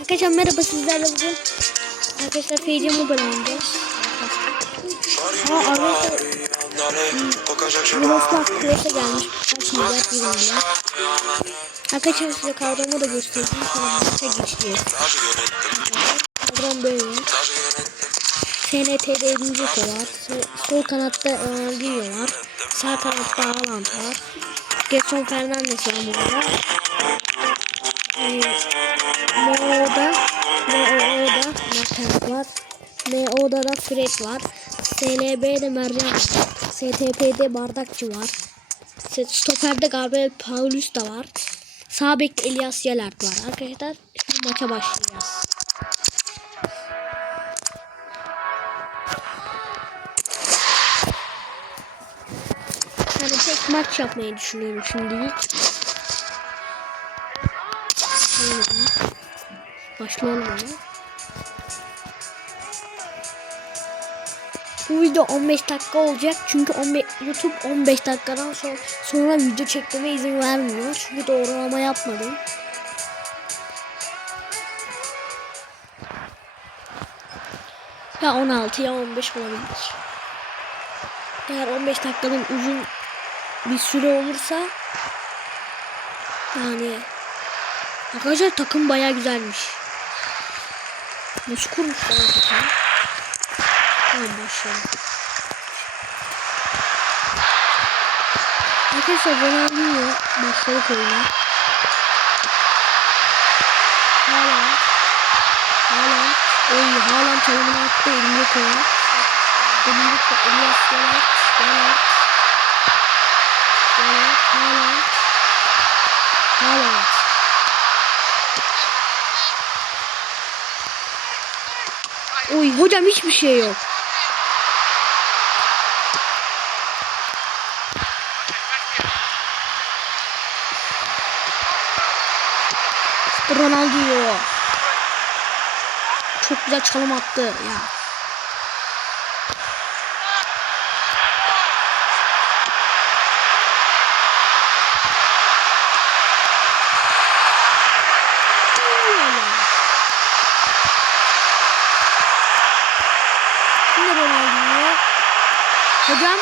Arkadaşlar merhaba sizlerle bugün Arkadaşlar FC Mobile oynayacağız. Ha arkadaşlar Yugoslav Cross'a gelmiş. Kaç. Arkadaşlar size kadromu da göstereyim. Sonra geçeceğiz. Kadrom böyle. TNT'de 7. var. Sol kanatta Ronaldinho var. Sağ kanatta Haaland var. Gerson Fernandes var burada. Ee, Fred var. SLB'de Mercan var. STP'de Bardakçı var. Stoper'de Gabriel Paulus da var. Sağ bekte Elias Yelert var. Arkadaşlar şimdi maça başlayacağız. Yani tek maç yapmayı düşünüyorum şimdilik. Başlayalım. Başlayalım Bu video 15 dakika olacak çünkü 15, YouTube 15 dakikadan sonra, sonra video çekmeme izin vermiyor. Çünkü doğrulama yapmadım. Ya 16 ya 15 olabilir. Eğer 15 dakikanın uzun bir süre olursa yani arkadaşlar takım baya güzelmiş. Nasıl kurmuşlar takımı? Tamam başlayalım. Arkadaşlar Ronaldinho başladık oyuna. Haaland. Haaland. Oy Haaland çalımını attı elinde koyar. Elinde koyar. Elias Yalat. Yalat. Yalat. Haaland. Haaland. Oy hocam hiçbir şey yok. Ronaldinho. Çok güzel çalım attı ya. Yine Ronaldinho. Hocam.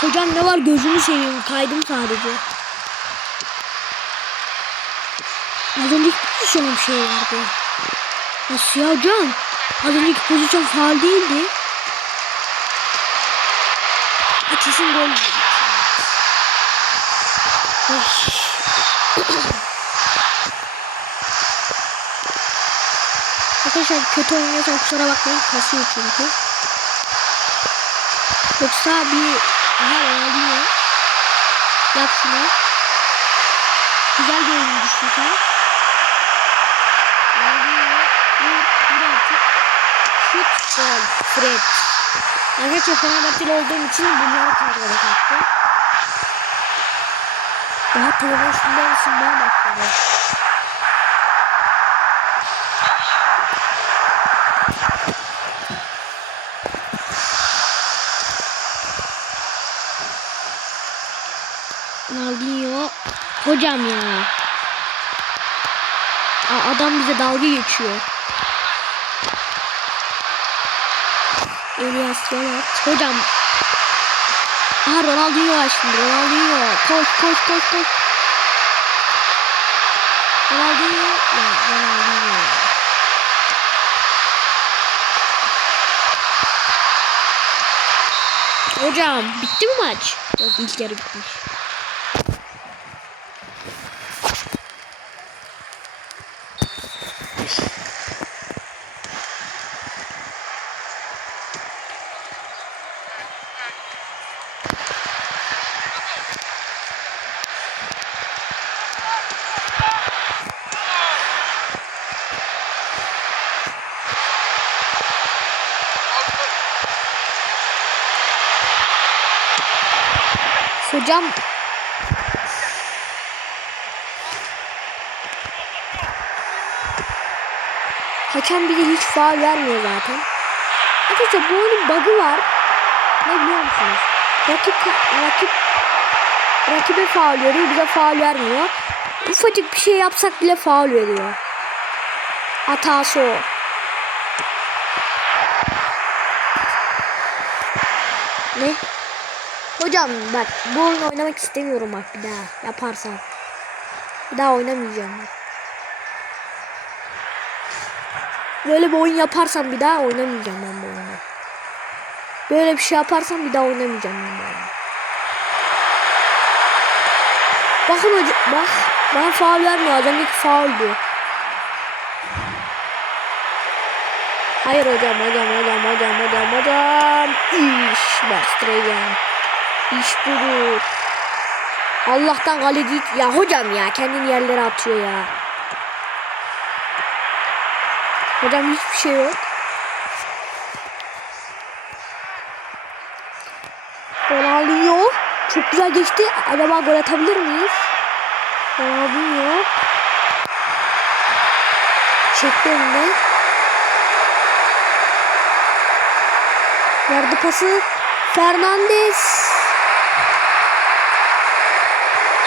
Hocam ne var gözümü seveyim kaydım sadece. Az önceki pozisyonun bir şey vardı. Nasıl ya hocam? Az önceki pozisyon faal değildi. Ha gol. Arkadaşlar kötü oynuyorsam kusura bakmayın. Kasıyor çünkü. Yoksa bir... Aha Ronaldinho. Yap şunu. Güzel bir oyun düştü sen. Ronaldinho. Vur. Vur artık. Gol. Fred. Arkadaşlar Fenerbahçeli olduğum için bunları kadroda kattım. Daha telefon şundan ısınmaya başladı. Ronaldinho. Hocam ya. Aa, adam bize dalga geçiyor. Elias Yalat. Hocam. Aha Ronaldinho var şimdi. Ronaldinho. Koş koş koş koş. Ronaldinho. Ya Ronaldinho. Hocam bitti mi maç? Yok ilk yarı bitmiş. Hocam Hakem bize hiç faal vermiyor zaten. Arkadaşlar bu oyunun bug'ı var. Ne biliyor musunuz? Rakip rakip rakibe faal veriyor, bize faal vermiyor. ufacık bir şey yapsak bile faul veriyor. Hatası o. Ne? Hocam bak bu oyunu oynamak istemiyorum bak bir daha yaparsan. Bir daha oynamayacağım. Böyle bir oyun yaparsam bir daha oynamayacağım ben bu oyunu. Böyle bir şey yaparsam bir daha oynamayacağım ben bu oyunu. Bakın hocam bak bana faul vermiyor az önceki fauldü. Hayır hocam hocam hocam hocam hocam hocam. İş bastıracağım. İş budur. Allah'tan kaleci ya hocam ya kendini yerlere atıyor ya. Hocam hiçbir şey yok. Ronaldinho çok güzel geçti. Acaba gol atabilir miyiz? Ronaldinho çekti önüne. Verdi pası. Fernandes.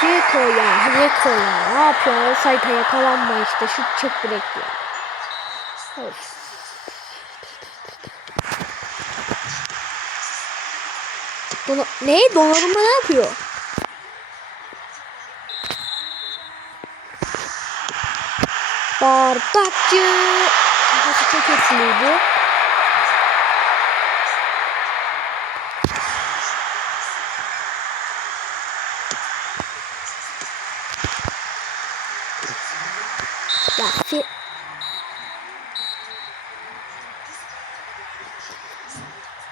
Rico ya. Rico ya. Ne yapıyor? Sayta yakalanma işte. Şut çek direkt ya. Of. Dono ne? Donnarumma ne yapıyor? Bardakçı. Kafası çok etkiliydi. Ya fi...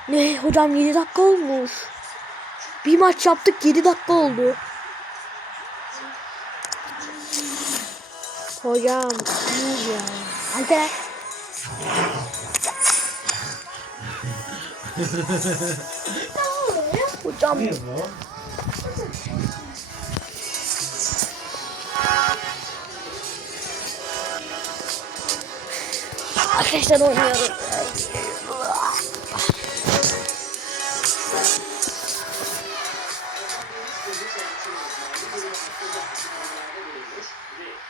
Ne hocam 7 dakika olmuş. Bir maç yaptık 7 dakika oldu. Hocam iyi ya. Alper. hocam arkadaşlar oynuyorum.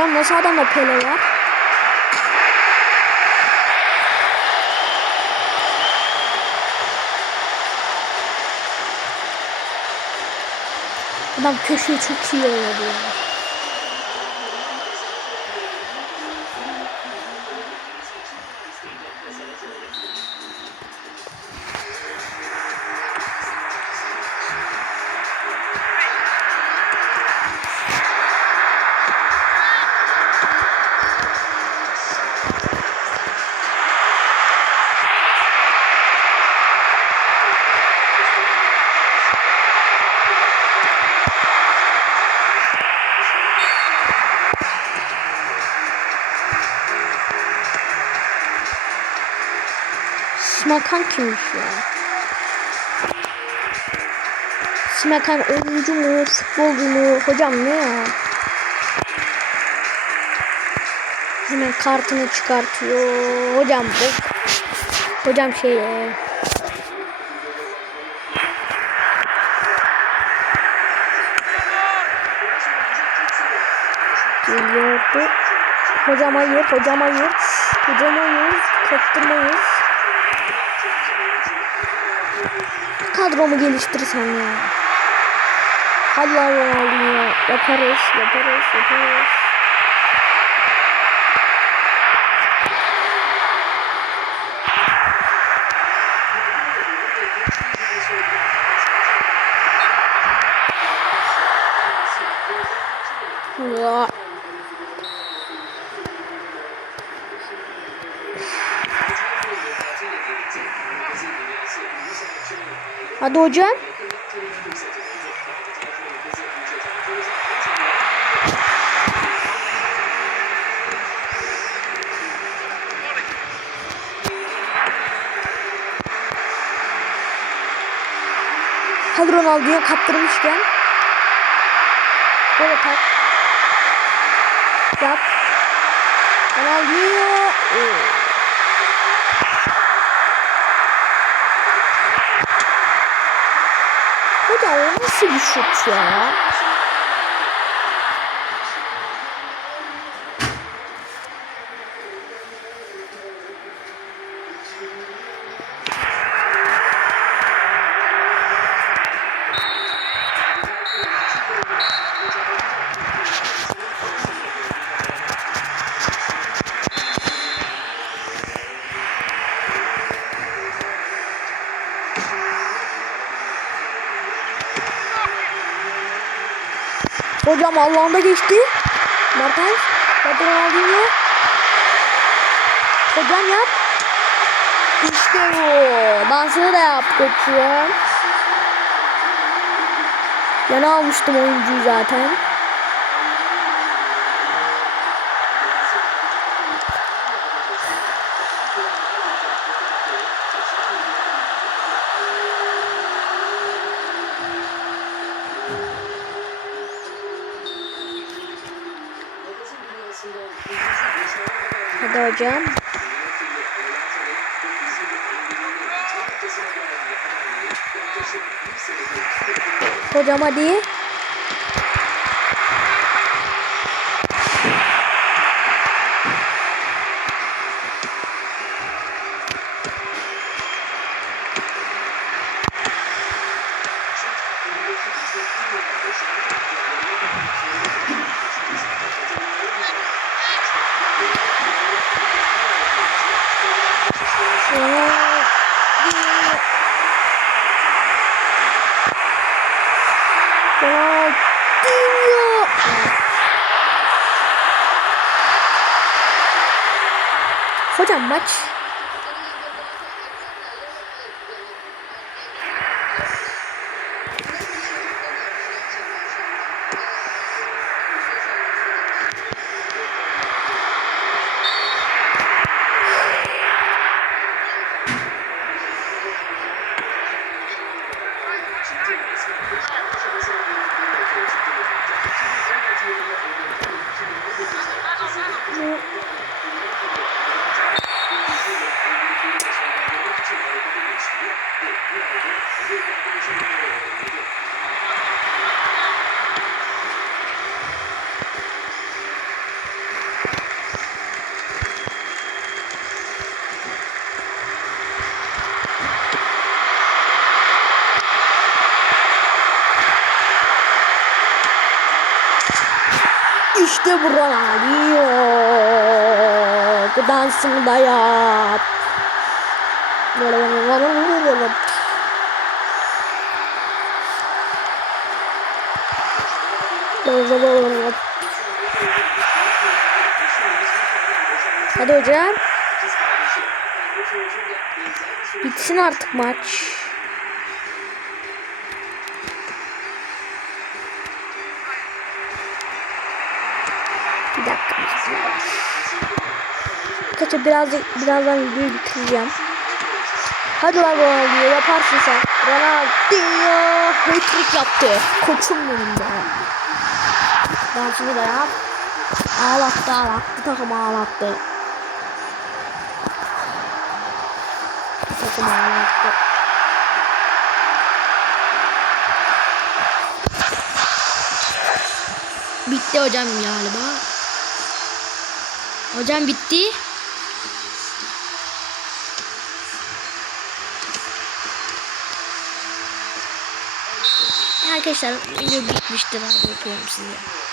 Hocam nasıl adamda Pele var? Adam köşeyi çok iyi oynadı ya. Smakan kimmiş ya? Smakan oyuncu mu, futbolcu mu? Hocam ne ya? Hemen kartını çıkartıyor. Hocam bu. Hocam şey e, Geliyordu. Hocam hayır, hocam hayır. Hocam hayır. Kaptırmayız. Kadromu geliştirsem ya. Hadi lan Ronaldinho. Yaparız, yaparız, yaparız. Ya. Hadi hocam. Hadi Ronaldo'ya kaptırmışken. Böyle tak. Yap. Ronaldo. 咋了你心不 Hocam Allah'ında geçti. Mertens. Hadi Ronaldinho. Hocam yap. İşte bu. Dansını da yap koçum. Ben almıştım oyuncuyu zaten. Hocam. Hocam hadi. Hocam maç Thank you. İşte bu Ronaldinho. Dansını da yap. Hadi hocam. Bitsin artık maç. Kaça birazcık birazdan videoyu bitireceğim. Hadi lan Ronaldinho yaparsın sen. Ronaldinho hat-trick yaptı. Koçum benim de. Dansını da yap. Ağlattı ağlattı takım ağlattı. Takım ağlattı. Bitti hocam galiba. Hocam bitti. Arkadaşlar video bitmiştir. Hadi yapıyorum size.